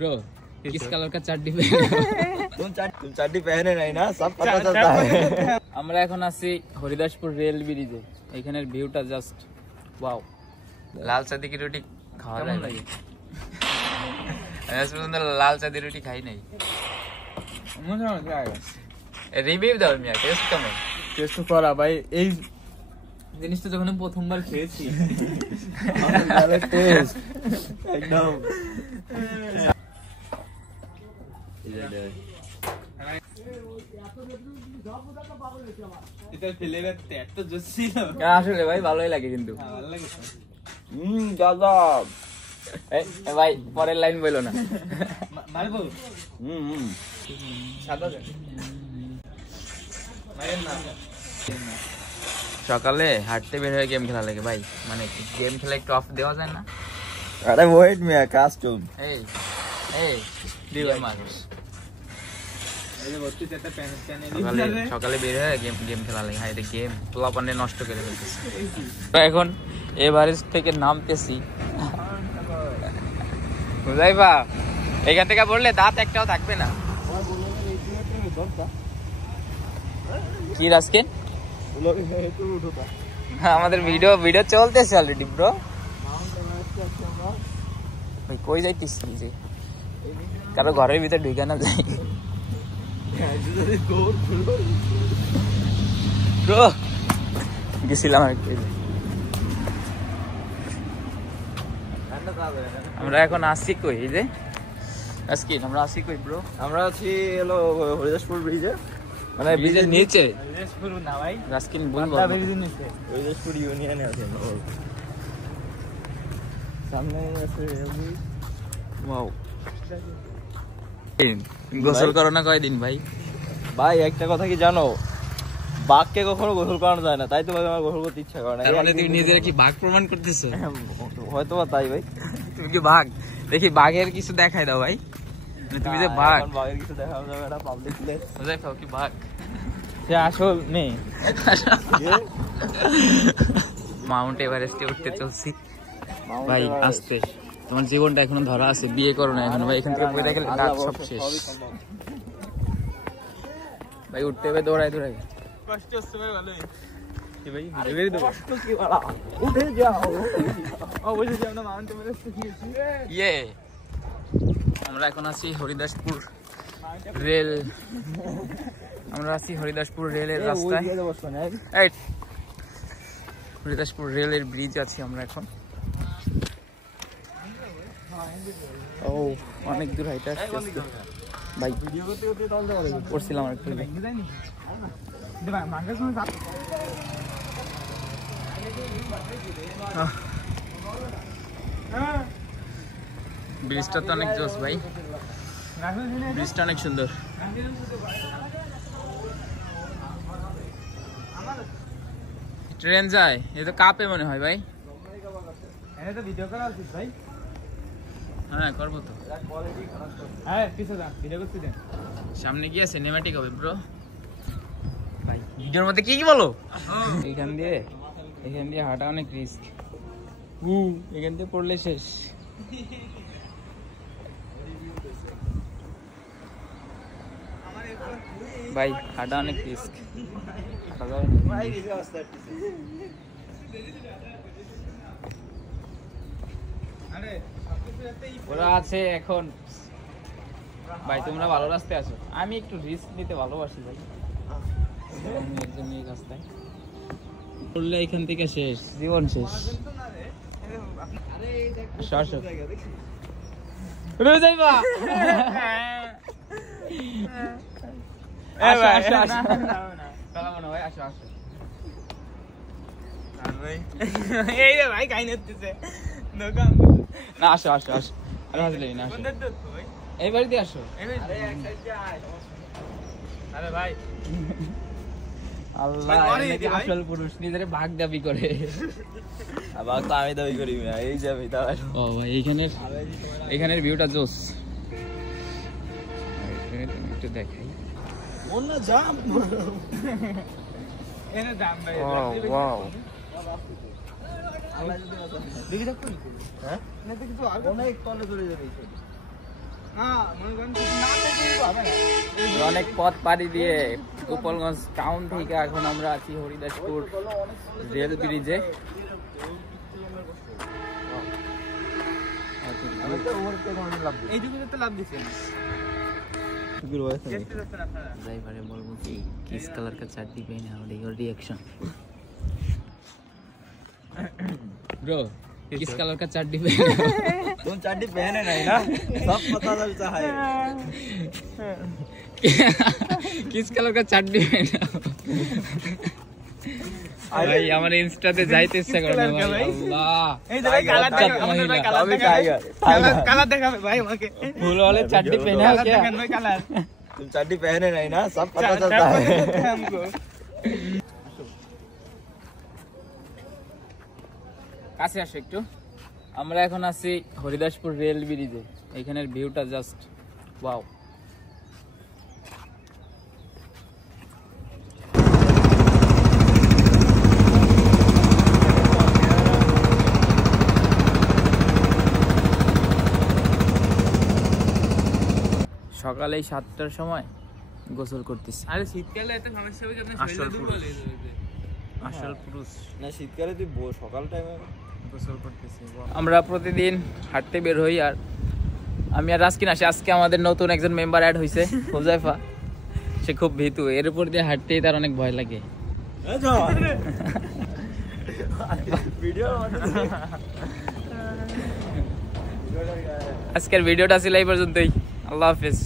Bro किस colour का चड्डी पहने तुम चड्डी पहने नहीं ना सब पता चलता है আমরা এখন আছি হরিদাসপুর রেল ব্রিজে এখানের ভিউটা জাস্ট ওয়াও লাল চাঁদি কি রুটি খাওয়া যায় নাকি আজ পর্যন্ত লাল চাঁদি রুটি খাই নাই মনে হয় না রিভিউ দাও মিয়া টেস্ট কেমন টেস্ট করা ভাই এই জিনিসটা যখন আমি প্রথমবার খেয়েছি আমার টেস্ট একদম আসলে ভাই ভালোই লাগে কিন্তু দাদা ভাই পরের লাইন বললো না সকালে হাঁটতে বের হয়ে গেম খেলা লাগে ভাই মানে গেম খেলা একটু অফ দেওয়া যায় না আরে ওয়েট মিয়া কাস্টম এই এই দিবা মানুষ সকালে বের হয়ে গেম খেলা লাগে হাই রে গেম পোলাপানে নষ্ট করে ফেলতেছে এখন এভারেস্ট থেকে নামতেছি বুঝাইবা এখান থেকে বললে দাঁত একটাও থাকবে না কি রাজকে আমাদের ভিডিও চলতেছে অলরেডি ব্রো ভাই কই যাইতেছি যে কারো ঘরের ভিতরে ঢুকে না যাই ব্রো গেছিলাম আমরা এখন আসছি কই এই যে আজকে আমরা আসছি কই ব্রো আমরা আছি হলো হরিদাসপুর ব্রিজে মানে ব্রিজের নিচে হরিদাসপুর না ভাই রাস্কিন বলবো হরিদাসপুর ইউনিয়নে আছে সামনে আছে ওয়াও গোসল করো না কয়দিন ভাই ভাই একটা কথা কি জানো বাঘকে কখনো গোসল করানো যায় না তাই তো ভাই আমার গোসল করতে ইচ্ছা করে না তার মানে তুমি নিজের কি বাঘ প্রমাণ করতেছো হয়তো বা তাই ভাই তুমি কি বাঘ দেখি বাঘের কিছু দেখাই দাও ভাই তুমি যে বাঘ বাঘের কিছু দেখানো যাবে না পাবলিক প্লেস বুঝাই পাও কি বাঘ সে আসল নেই মাউন্ট এভারেস্টে উঠতে চলছি ভাই আস্তে তোমার জীবনটা এখনো ধরা আছে বিয়ে করো না এখন ভাই এখান থেকে পড়ে গেলে দাঁত সব শেষ ভাই উঠতে হবে দৌড়াই কষ্ট হচ্ছে ভাই ভালোই কি ভাই ভিডিও দেব কষ্ট কি বাড়া উঠে যাও অবশ্যই আমরা মাউন্ট এভারেস্ট গিয়েছি ইয়ে আমরা এখন আছি হরিদাসপুর রেল আমরা আছি হরিদাসপুর রেলের রাস্তায় এই হরিদাসপুর রেলের ব্রিজ আছি আমরা এখন ও অনেক দূর হাইটে আসছি ভাই ভিডিও করতে করতে তাহলে করছিলাম আর একটু ব্রিজটা তো অনেক জোস ভাই ব্রিজটা অনেক সুন্দর ট্রেন যায় এ তো কাপে মনে হয় ভাই এনে তো ভিডিও করা উচিত ভাই হ্যাঁ করবো তো হ্যাঁ পিছে যা ভিডিও করতে দেন সামনে কি সিনেম্যাটিক হবে ব্রো ভাই ভিডিওর মধ্যে কি বলো এখান দিয়ে হাঁটা অনেক রিস্ক এখান দিয়ে পড়লে শেষ ভাই হাঁটা অনেক রিস্ক ওরা আছে এখন ভাই তোমরা ভালো রাস্তায় আছো আমি একটু রিস্ক নিতে ভালোবাসি ভাই রাস্তায় পড়লে এখান থেকে শেষ জীবন শেষ ভাই কাই নিতেছে না আসো আসো আসো আরে হাসলে না আসো এই বাড়িতে আসো আরে ভাই আল্লাহ আসল পুরুষ নিজের ভাগ দাবি করে ভাগ তো আমি দাবি করি না এই যাবে দাঁড়াও ও ভাই এইখানের ভিউটা জোস একটু দেখাই ওনা জাম এনে জাম ভাই ওয়াও দেখি দেখো হ্যাঁ না তো কিছু অনেক তলে চলে যাবে অনেক পথ পাড়ি দিয়ে গোপালগঞ্জ টাউন থেকে এখন আমরা আছি হরিদাসপুর রেল ব্রিজে। ड्राइवर बोल किस कलर का चड्डी पहने और योर रिएक्शन ब्रो किस कलर का चड्डी पहने तुम चड्डी पहने नहीं ना सब पता चलता है किस कलर का चड्डी पहने भाई हमारे इंस्टा पे जाइते इच्छा कर भाई अल्लाह এই দেখো কালার দেখাবে ভাই আমাকে ফুল वाले चड्डी पहने हो क्या कलर तुम चड्डी पहने नहीं ना सब पता चलता है हमको কাছে আসো একটু। আমরা এখন আছি হরিদাসপুর রেল ব্রিজে। এখানের ভিউটা জাস্ট ওয়াও। সকালে 7টার সময় গোসল করতেছি। আরে শীতকালে এত সমস্যা হবে যে আপনি শরীরে দুর্বল হয়ে যাবে। আসল পুরুষ না শীতকালে তুই সকাল টাইমে গোসল করতেছি। আমরা প্রতিদিন হাঁটতে বের হই আর আমি আর রাস্কিন আসি। আজকে আমাদের নতুন একজন মেম্বার অ্যাড হইছে হুজাইফা। সে খুব ভীতু, এর উপর দিয়ে হাঁটতেই তার অনেক ভয় লাগে। আজকের ভিডিওটা ছিল এই পর্যন্তই। আল্লাহ হাফেজ।